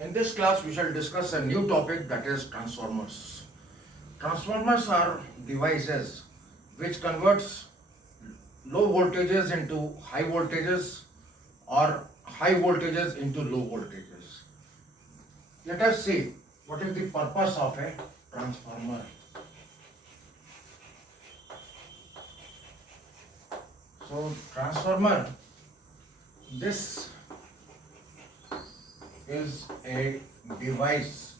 In this class, we shall discuss a new topic, that is transformers. Transformers are devices which converts low voltages into high voltages or high voltages into low voltages. Let us see what is the purpose of a transformer. So transformer, this is a device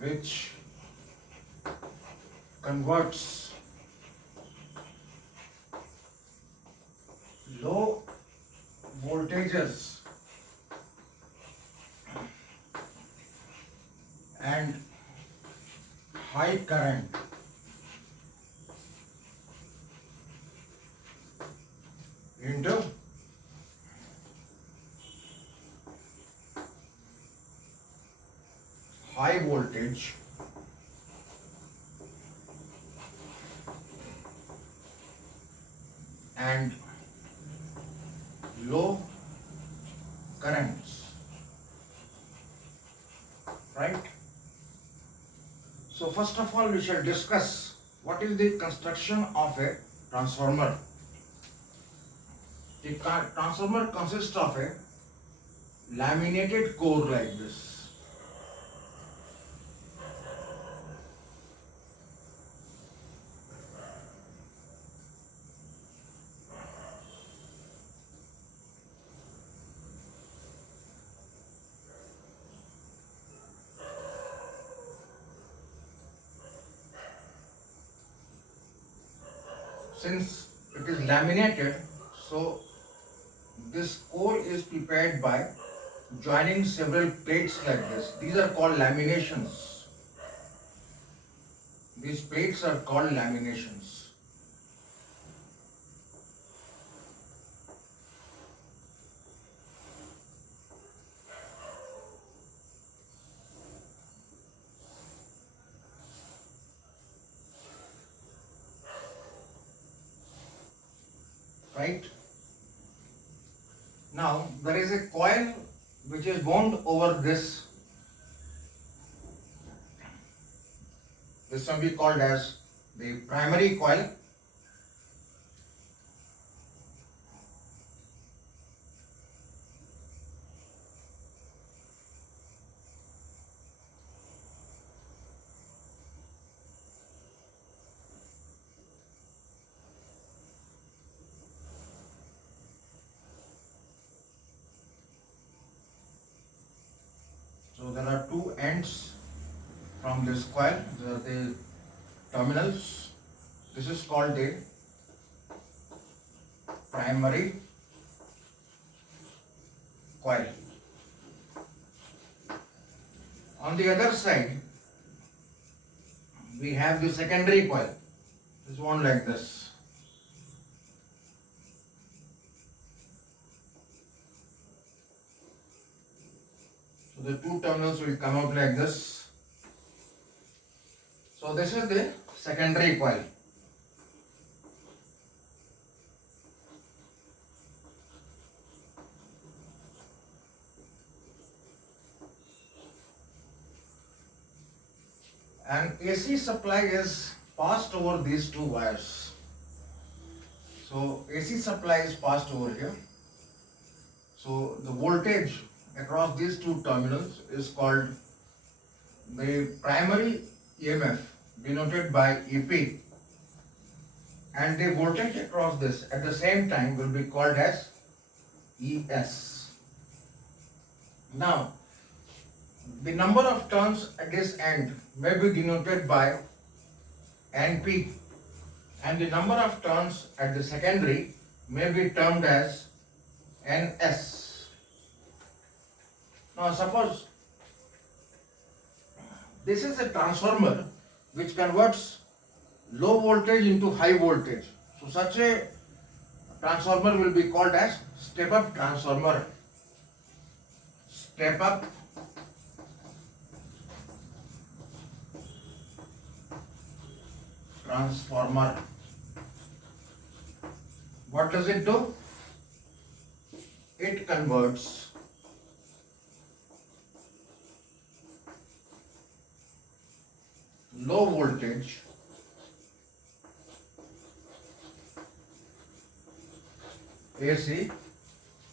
which converts low voltages and high current into high voltage and low currents, right? So first of all, we shall discuss what is the construction of a transformer. The transformer consists of a laminated core like this. Since it is laminated, so this core is prepared by joining several plates like this. These are called laminations. These plates are called laminations. Right? Now there is a coil which is wound over this. This can be called as the primary coil. So there are two ends from this coil. These are the terminals. This is called the primary coil. On the other side, we have the secondary coil. This one like this. So the two terminals will come out like this. So this is the secondary coil. And AC supply is passed over these two wires. So AC supply is passed over here. So the voltage across these two terminals is called the primary EMF, denoted by EP, and the voltage across this at the same time will be called as ES. Now the number of turns at this end may be denoted by NP, and the number of turns at the secondary may be termed as NS. Now suppose this is a transformer which converts low voltage into high voltage. So such a transformer will be called as step-up transformer. Step-up transformer. What does it do? It converts low voltage AC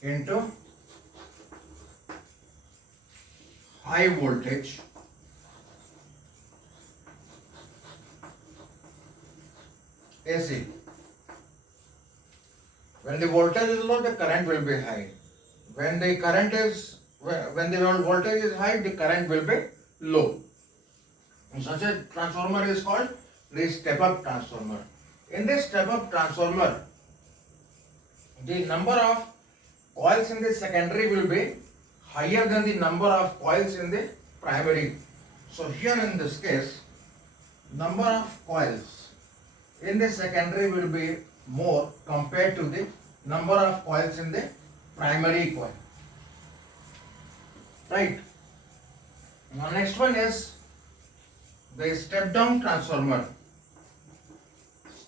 into high voltage AC. When the voltage is low, the current will be high. When the voltage is high, the current will be low. Such a transformer is called the step-up transformer. In this step-up transformer, the number of coils in the secondary will be higher than the number of coils in the primary. So here in this case, number of coils in the secondary will be more compared to the number of coils in the primary coil. Right. Now next one is the step down transformer.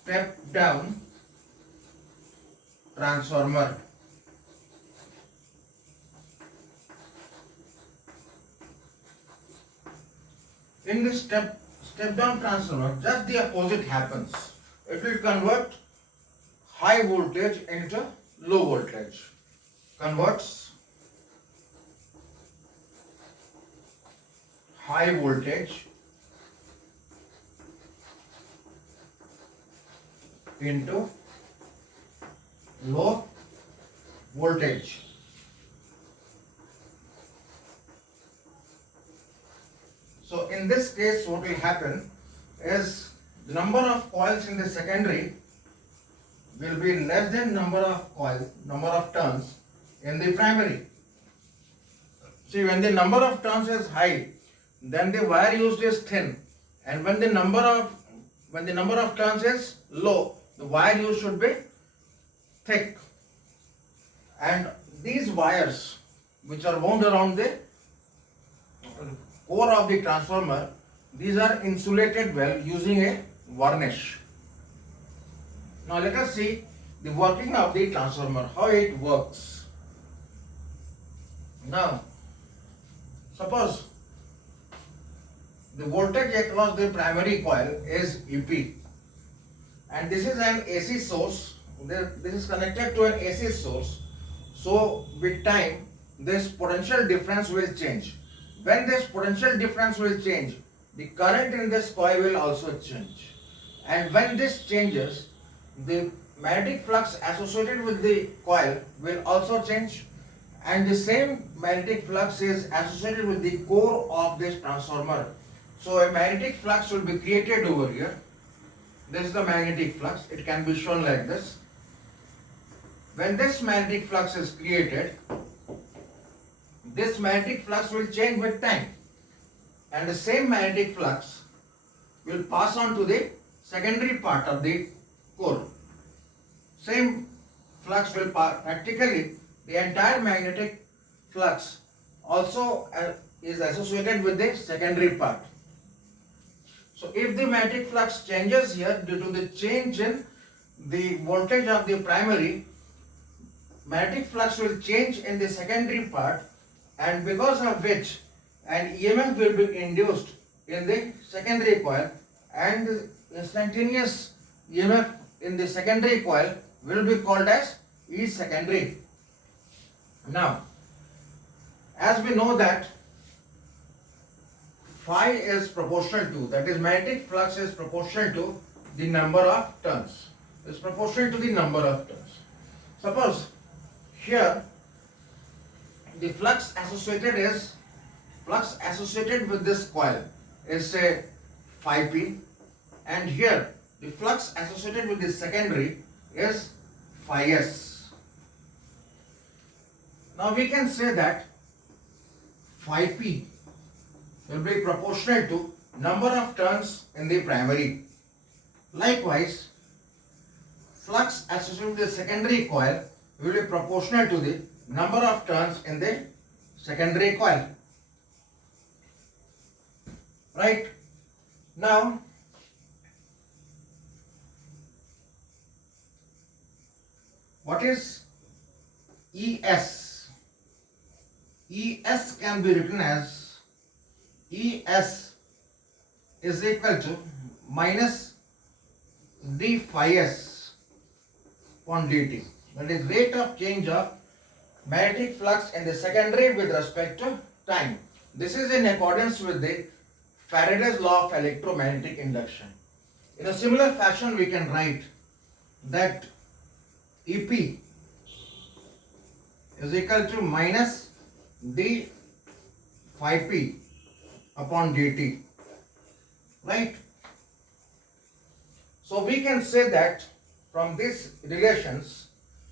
Step down transformer. In this step down transformer, just the opposite happens. It will convert high voltage into low voltage. Converts high voltage into low voltage. So in this case, what will happen is the number of coils in the secondary will be less than number of turns in the primary. See, when the number of turns is high, then the wire used is thin, and when the number of turns is low, the wire used should be thick. And these wires which are wound around the core of the transformer, these are insulated well using a varnish. Now let us see the working of the transformer, how it works. Now, suppose the voltage across the primary coil is EP, and this is an AC source. This is connected to an AC source. So with time, this potential difference will change. When this potential difference will change, the current in this coil will also change. And when this changes, the magnetic flux associated with the coil will also change, and the same magnetic flux is associated with the core of this transformer. So a magnetic flux will be created over here. This is the magnetic flux. It can be shown like this. When this magnetic flux is created, this magnetic flux will change with time, and the same magnetic flux will pass on to the secondary part of the core. Same flux will pass, practically the entire magnetic flux also is associated with the secondary part. So if the magnetic flux changes here due to the change in the voltage of the primary, magnetic flux will change in the secondary part, and because of which an EMF will be induced in the secondary coil, and instantaneous EMF in the secondary coil will be called as E secondary. Now, as we know that phi is proportional to, that is magnetic flux is proportional to the number of turns. Is proportional to the number of turns. Suppose here the flux associated with this coil is say phi p, and here the flux associated with the secondary is phi s. Now we can say that phi p will be proportional to number of turns in the primary. Likewise, flux associated with the secondary coil will be proportional to the number of turns in the secondary coil. Right? Now, what is ES? ES can be written as ES is equal to minus d phi s upon dt. That is rate of change of magnetic flux in the secondary with respect to time. This is in accordance with the Faraday's law of electromagnetic induction. In a similar fashion, we can write that EP is equal to minus d phi p upon dt, right? So we can say that from these relations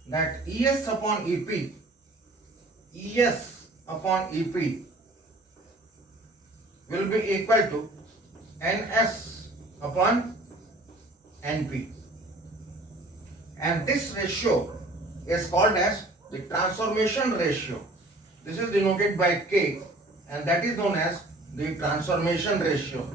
that ES upon EP will be equal to NS upon NP, and this ratio is called as the transformation ratio. This is denoted by K, and that is known as the transformation ratio.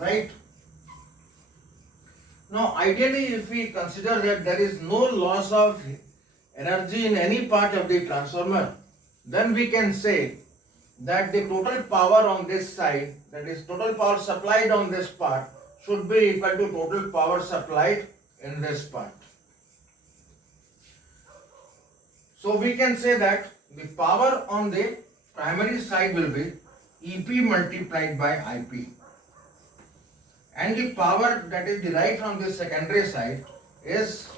Right? Now, ideally, if we consider that there is no loss of energy in any part of the transformer, then we can say that the total power on this side, that is total power supplied on this part, should be equal to total power supplied in this part. So we can say that the power on the primary side will be EP multiplied by IP, and the power that is derived from the secondary side is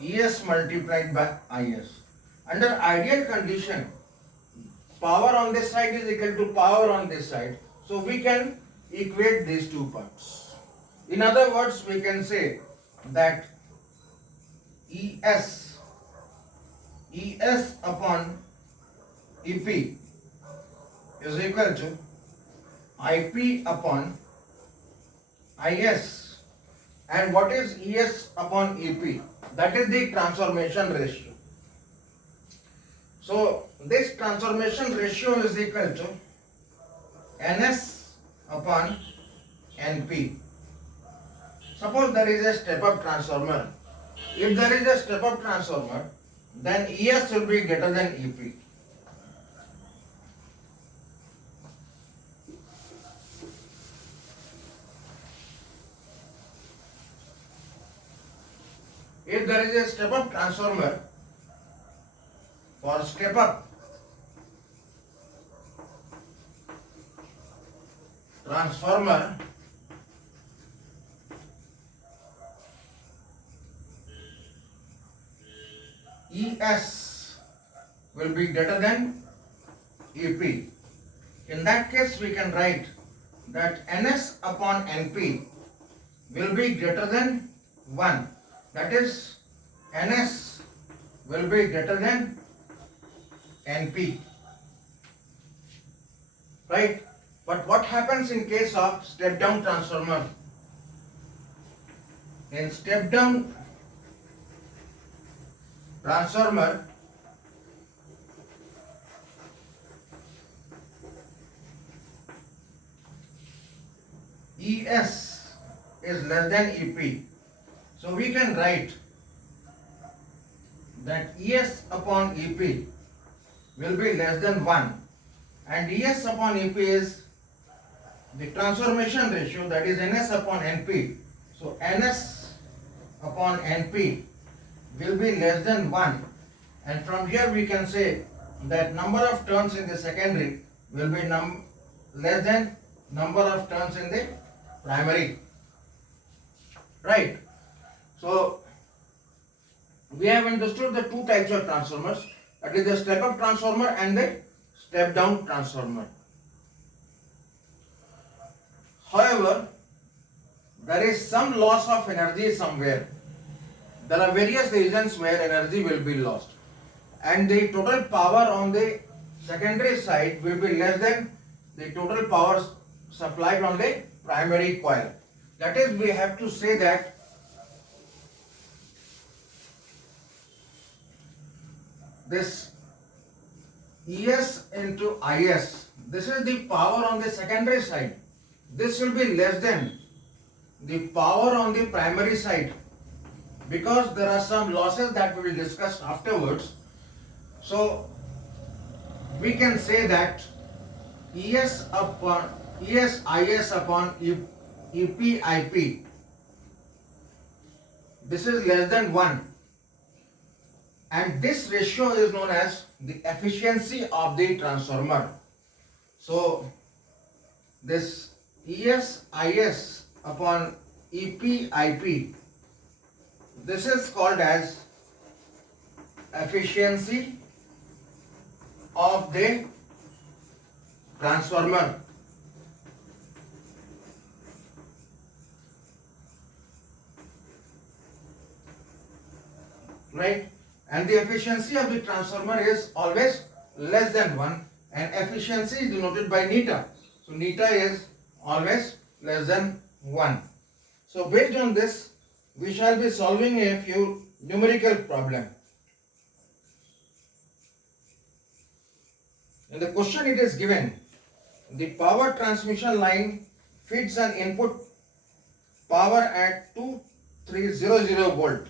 ES multiplied by IS. Under ideal condition, power on this side is equal to power on this side, so we can equate these two parts. In other words, we can say that ES upon EP is equal to IP upon IS. And what is ES upon EP? That is the transformation ratio. So this transformation ratio is equal to NS upon NP. Suppose there is a step-up transformer. If there is a step-up transformer, then ES will be greater than EP. If there is a step-up transformer, for step-up transformer, ES will be greater than EP. In that case, we can write that NS upon NP will be greater than 1. That is, NS will be greater than NP. Right? But what happens in case of step-down transformer? In step-down transformer, ES is less than EP. So we can write that ES upon EP will be less than 1, and ES upon EP is the transformation ratio, that is NS upon NP. So NS upon NP will be less than 1, and from here we can say that number of turns in the secondary will be less than number of turns in the primary. Right? So we have understood the two types of transformers, that is the step-up transformer and the step-down transformer. However, there is some loss of energy somewhere. There are various reasons where energy will be lost, and the total power on the secondary side will be less than the total power supplied on the primary coil. That is, we have to say that this ES into IS, this is the power on the secondary side. This will be less than the power on the primary side, because there are some losses that we will discuss afterwards. So we can say that ESIS upon EPIP, this is less than 1, and this ratio is known as the efficiency of the transformer. So this ESIS upon EPIP, this is called as efficiency of the transformer. Right? And the efficiency of the transformer is always less than 1, and efficiency is denoted by neta. So neta is always less than 1. So based on this, we shall be solving a few numerical problems. In the question it is given, the power transmission line feeds an input power at 2300 volt.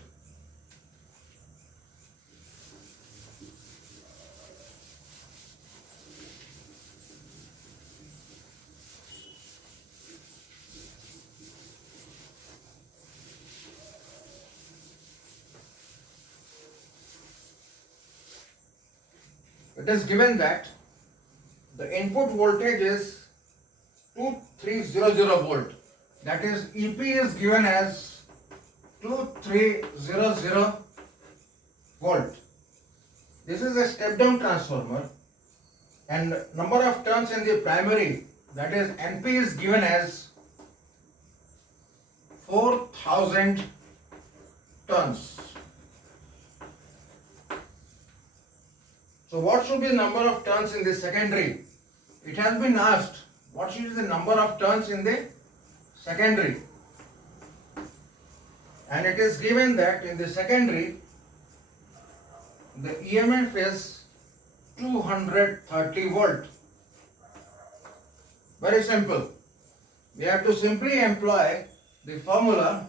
It is given that the input voltage is 2300 volt. That is, EP is given as 2300 volt. This is a step down transformer, and number of turns in the primary, that is NP, is given as 4000 turns. So what should be the number of turns in the secondary? It has been asked, what should be the number of turns in the secondary? And it is given that in the secondary, the EMF is 230 volt. Very simple. We have to simply employ the formula,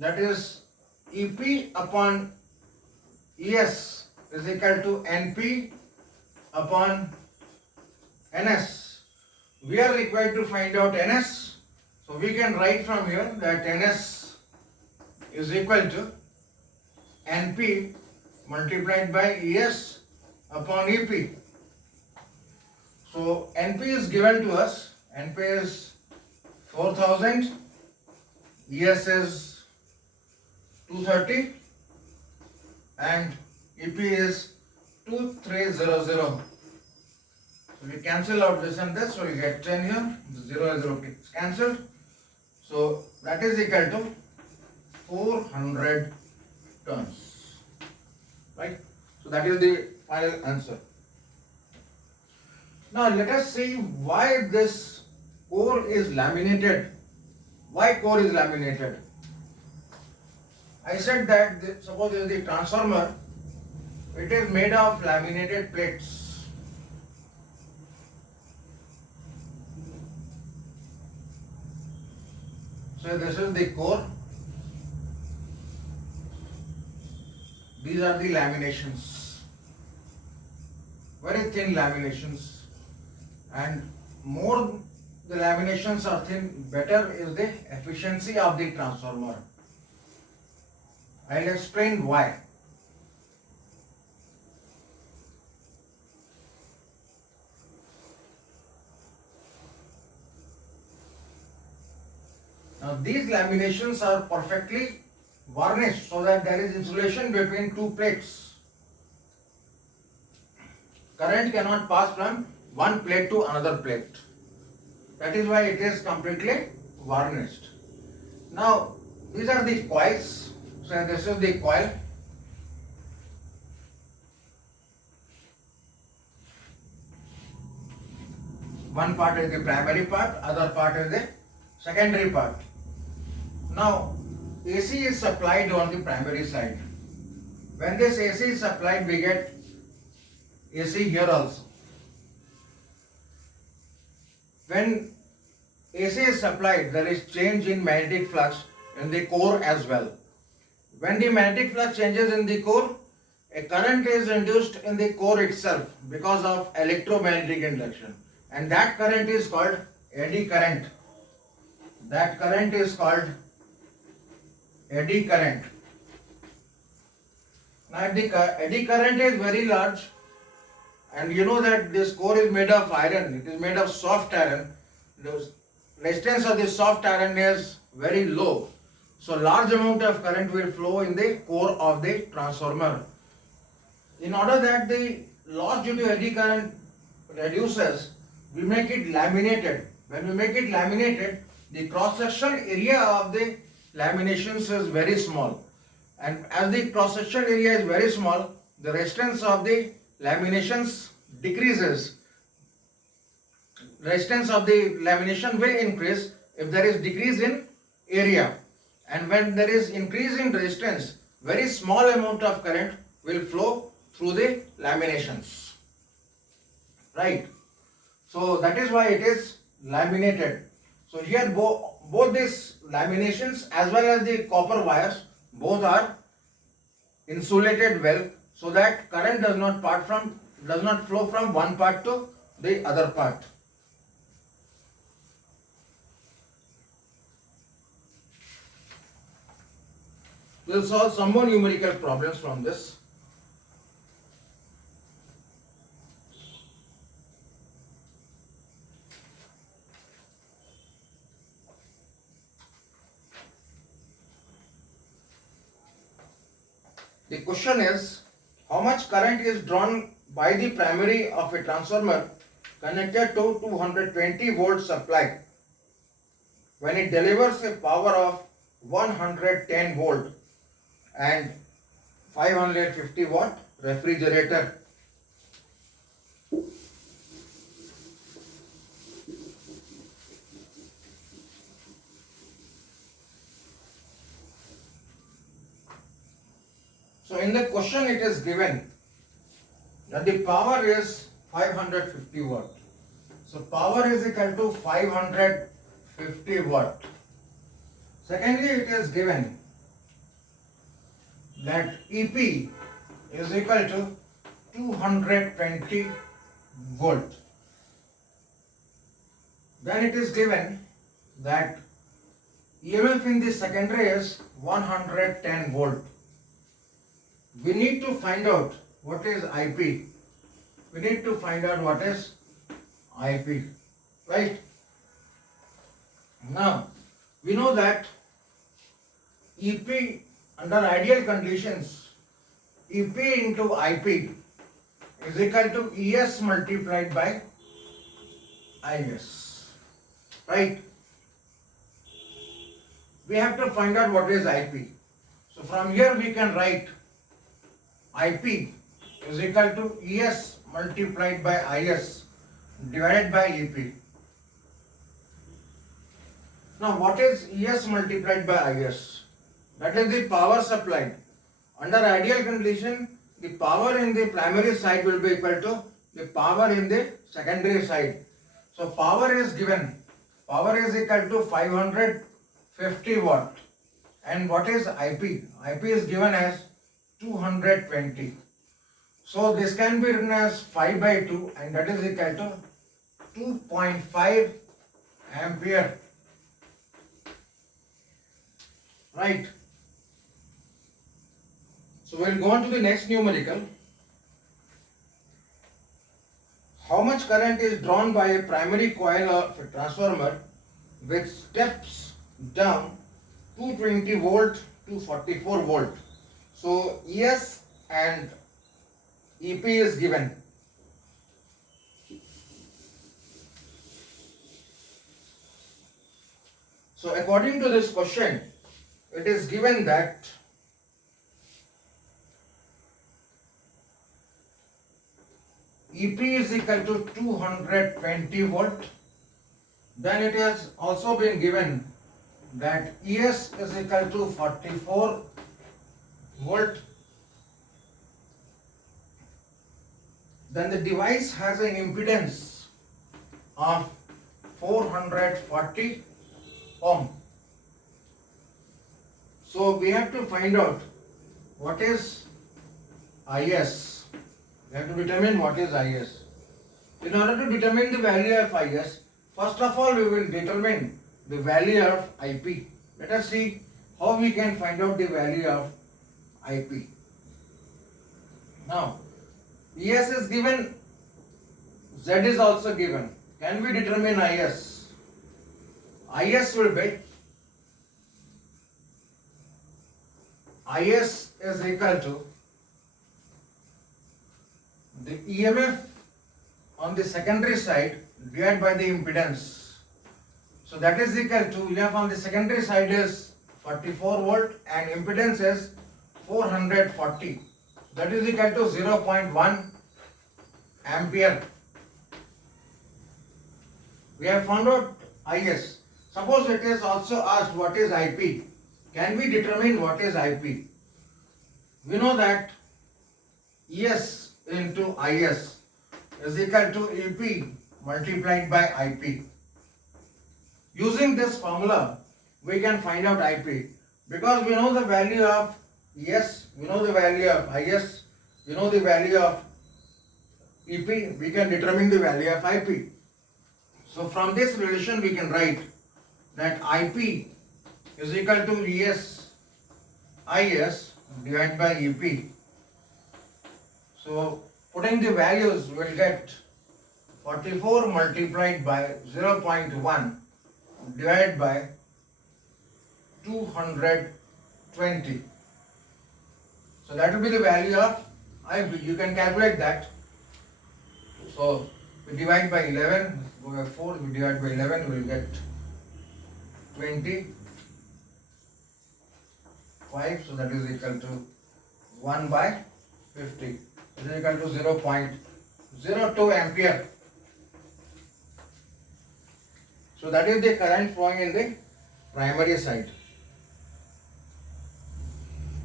that is EP upon ES is equal to NP upon NS. We are required to find out NS. So we can write from here that NS is equal to NP multiplied by ES upon EP. So NP is given to us. NP is 4000, ES is 230, and EP is 2300. So we cancel out this and this, so we get 10 here, the 0 gets cancelled. So that is equal to 400 turns. Right? So that is the final answer. Now let us see why this core is laminated. Why core is laminated? I said that suppose this is the transformer. It is made of laminated plates. So this is the core. These are the laminations. Very thin laminations. And more the laminations are thin, better is the efficiency of the transformer. I'll explain why. Now these laminations are perfectly varnished so that there is insulation between two plates. Current cannot pass from one plate to another plate. That is why it is completely varnished. Now these are the coils. So this is the coil. One part is the primary part, other part is the secondary part. Now AC is supplied on the primary side. When this AC is supplied, we get AC here also. When AC is supplied, there is change in magnetic flux in the core as well. When the magnetic flux changes in the core, a current is induced in the core itself because of electromagnetic induction, and that current is called eddy current. That current is called eddy current. Now the eddy current is very large, and you know that this core is made of iron, it is made of soft iron. The resistance of the soft iron is very low, so large amount of current will flow in the core of the transformer. In order that the loss due to eddy current reduces, we make it laminated. When we make it laminated, the cross-section area of the laminations is very small. And as the cross-section area is very small, the resistance of the laminations decreases. Resistance of the lamination will increase if there is decrease in area. And when there is increase in resistance, very small amount of current will flow through the laminations, right? So that is why it is laminated. So here both these laminations as well as the copper wires, both are insulated well, so that current does not flow from one part to the other part. We will solve some more numerical problems from this. The question is, how much current is drawn by the primary of a transformer connected to 220 volt supply when it delivers a power of 110 volt and 550 watt refrigerator. So in the question it is given that the power is 550 watt. So power is equal to 550 watt. Secondly, it is given that EP is equal to 220 volt. Then it is given that EMF in the secondary is 110 volt. We need to find out what is IP. We need to find out what is IP, right? Now, we know that EP under ideal conditions, EP into IP is equal to ES multiplied by IS, right? We have to find out what is IP. So from here we can write IP is equal to ES multiplied by IS divided by EP. Now what is ES multiplied by IS? That is the power supplied. Under ideal condition, the power in the primary side will be equal to the power in the secondary side. So power is given. Power is equal to 550 watt. And what is IP? IP is given as 220. So this can be written as 5 by 2 and that is equal to 2.5 ampere. Right. So we'll go on to the next numerical. How much current is drawn by a primary coil of a transformer which steps down 220 volt to 44 volt? So ES and EP is given. So according to this question, it is given that EP is equal to 220 volt. Then it has also been given that ES is equal to 44 volt. Then the device has an impedance of 440 ohm. So we have to find out what is IS. We have to determine what is IS. In order to determine the value of IS, first of all we will determine the value of IP. Let us see how we can find out the value of IP. Now, ES is given, Z is also given. Can we determine IS? IS will be IS is equal to the EMF on the secondary side divided by the impedance. So that is equal to EMF on the secondary side is 44 volt and impedance is 440. That is equal to 0.1 ampere. We have found out IS. Suppose it is also asked what is IP. Can we determine what is IP? We know that ES into IS is equal to EP multiplied by IP. Using this formula, we can find out IP because we know the value of ES, we know the value of IS, we know the value of EP, we can determine the value of IP. So from this relation we can write that IP is equal to ES IS divided by EP. So putting the values we will get 44 multiplied by 0.1 divided by 220. So that will be the value of IP. You can calculate that. So we divide by 11, we have 4, we divide by 11, we will get 25. So that is equal to 1 by 50. It is equal to 0.02 ampere. So that is the current flowing in the primary side.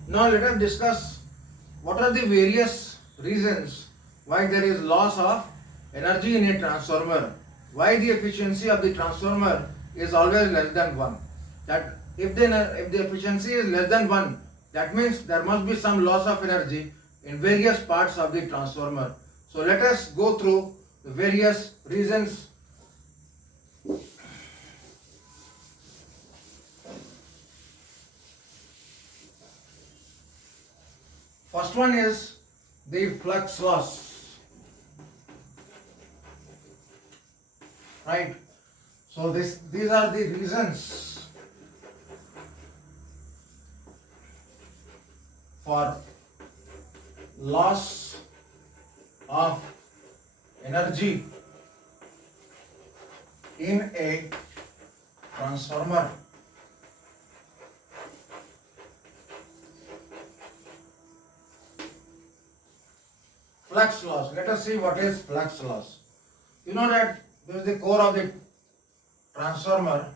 Now let us discuss what are the various reasons why there is loss of energy in a transformer. Why the efficiency of the transformer is always less than 1. That if the efficiency is less than 1, that means there must be some loss of energy in various parts of the transformer. So let us go through the various reasons. First one is the flux loss, right? So these are the reasons for loss of energy in a transformer. Flux loss. Let us see what is flux loss. You know that this is the core of the transformer.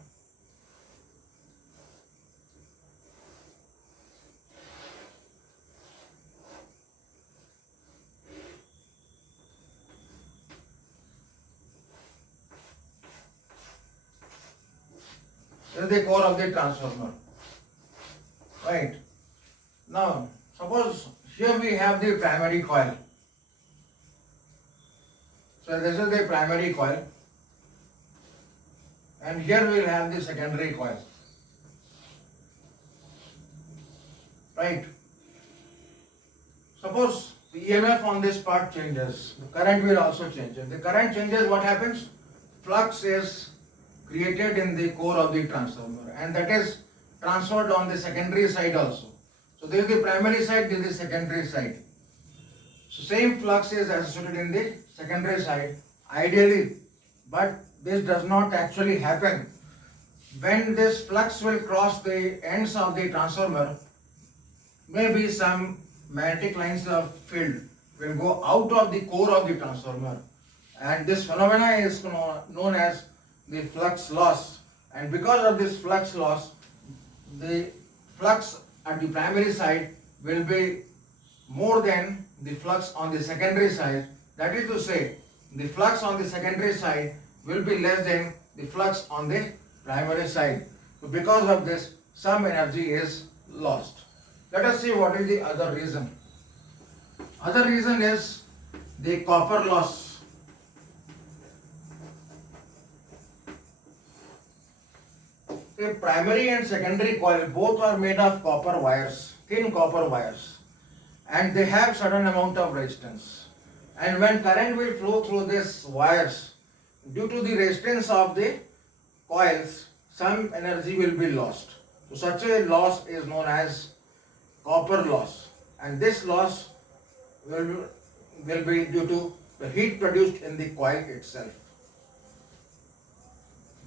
This is the core of the transformer. Right. Now, suppose here we have the primary coil. So this is the primary coil. And here we will have the secondary coil. Right. Suppose the EMF on this part changes. The current will also change. If the current changes, what happens? Flux is created in the core of the transformer and that is transferred on the secondary side also. So this is the primary side, this is the secondary side. So same flux is associated in the secondary side ideally, but this does not actually happen. When this flux will cross the ends of the transformer, maybe some magnetic lines of field will go out of the core of the transformer and this phenomena is known as the flux loss, and because of this flux loss, the flux at the primary side will be more than the flux on the secondary side. That is to say, the flux on the secondary side will be less than the flux on the primary side. So because of this, some energy is lost. Let us see what is the other reason. Other reason is the copper loss. The primary and secondary coil both are made of copper wires, thin copper wires, and they have certain amount of resistance. And when current will flow through these wires, due to the resistance of the coils, some energy will be lost. So such a loss is known as copper loss, and this loss will be due to the heat produced in the coil itself.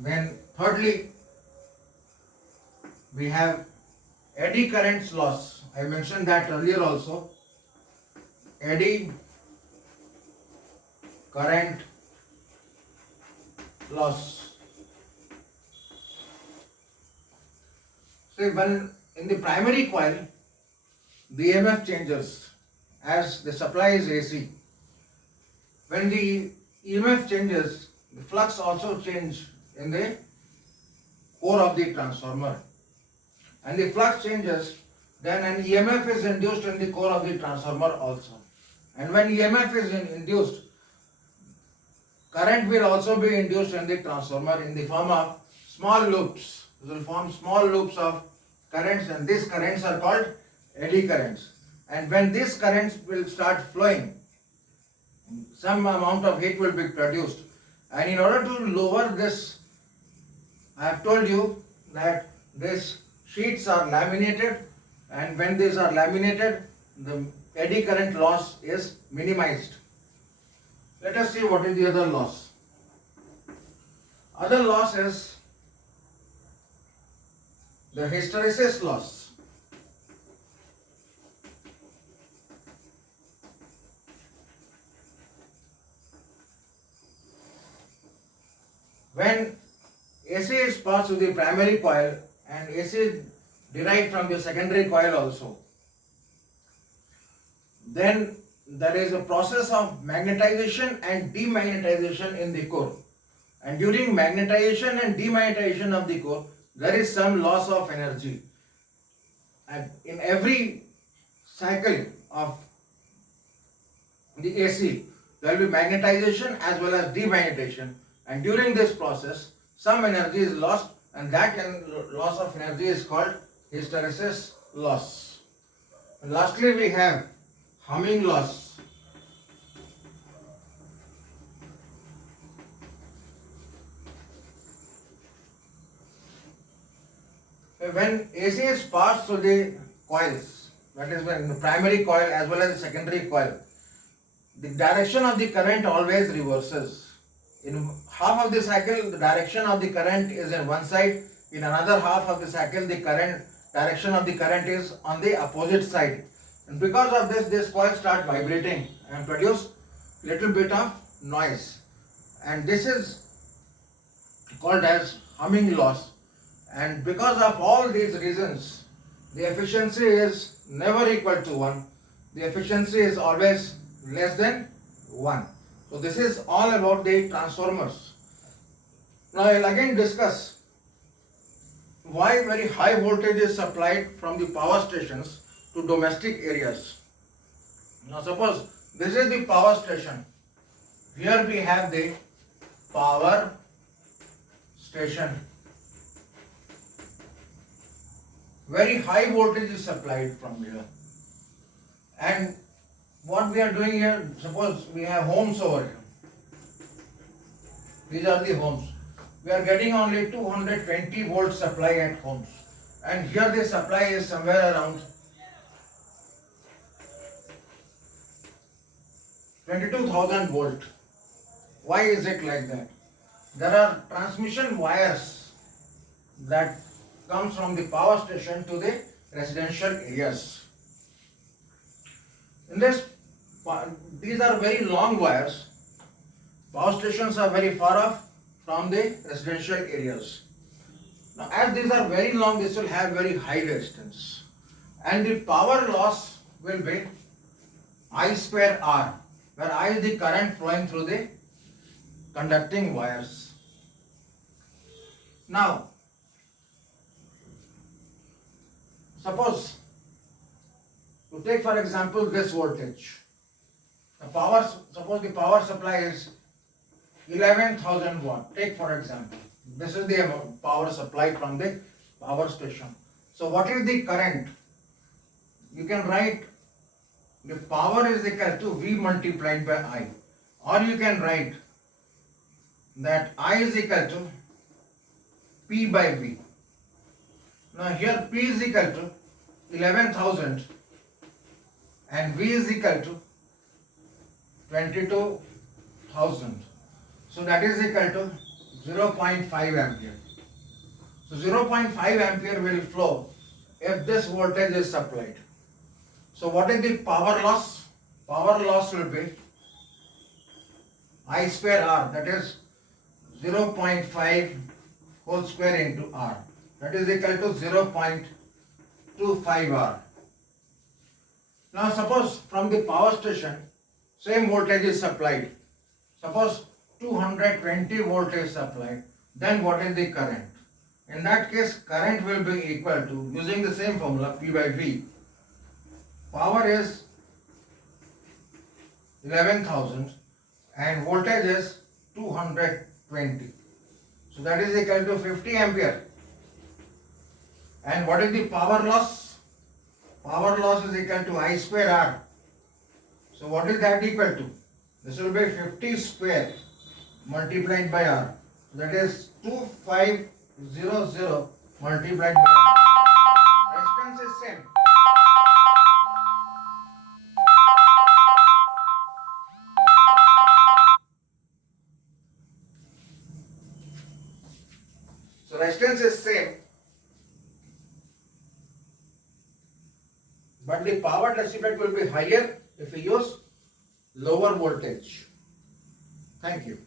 Then thirdly, we have eddy currents loss. I mentioned that earlier also. Eddy current loss. So when in the primary coil, the EMF changes as the supply is AC. When the EMF changes, the flux also changes in the core of the transformer. And the flux changes, then an EMF is induced in the core of the transformer also. And when EMF is induced, current will also be induced in the transformer in the form of small loops. It will form small loops of currents, and these currents are called eddy currents. And when these currents will start flowing, some amount of heat will be produced. And in order to lower this, I have told you that these sheets are laminated, and when these are laminated, the eddy current loss is minimized. Let us see what is the other loss. Other loss is the hysteresis loss. When AC is passed to the primary coil and AC is derived from the secondary coil also, then there is a process of magnetization and demagnetization in the core. And during magnetization and demagnetization of the core, there is some loss of energy. And in every cycle of the AC, there will be magnetization as well as demagnetization. And during this process, some energy is lost, and that loss of energy is called hysteresis loss. And lastly, we have humming loss. When AC is passed through the coils, that is when the primary coil as well as the secondary coil, the direction of the current always reverses. In half of the cycle, the direction of the current is in one side. In another half of the cycle, the direction of the current is on the opposite side. And because of this coils start vibrating and produce little bit of noise. And this is called as humming loss. And because of all these reasons, the efficiency is never equal to 1. The efficiency is always less than 1. So this is all about the transformers. Now I will again discuss why very high voltage is supplied from the power stations to domestic areas. Now suppose this is the power station. Here we have the power station. Very high voltage is supplied from here. And what we are doing here, suppose we have homes over here. These are the homes. We are getting only 220 volt supply at homes. And here the supply is somewhere around 22,000 volt. Why is it like that? There are transmission wires that comes from the power station to the residential areas. In this, these are very long wires. Power stations are very far off from the residential areas. Now, as these are very long, this will have very high resistance. And the power loss will be I square R, where I is the current flowing through the conducting wires. Now, suppose you take for example this voltage. Suppose the power supply is 11,000 watt. Take for example, this is the power supply from the power station. So what is the current? You can write the power is equal to V multiplied by I, or you can write that I is equal to P by V. Now here P is equal to 11,000 and V is equal to 22,000. So that is equal to 0.5 ampere. So 0.5 ampere will flow if this voltage is supplied. So what is the power loss? Power loss will be I square R, that is 0.5 whole square into R. That is equal to 0.25 R. Now suppose from the power station same voltage is supplied. Suppose 220 volt is supplied. Then what is the current? In that case, current will be equal to, using the same formula, P by V. Power is 11,000 and voltage is 220. So that is equal to 50 ampere. And what is the power loss? Power loss is equal to I square R. So what is that equal to? This will be 50 square multiplied by R. So that is 2500 multiplied by R. Resistance is same. So resistance is same, but the power distributed will be higher if we use lower voltage. Thank you.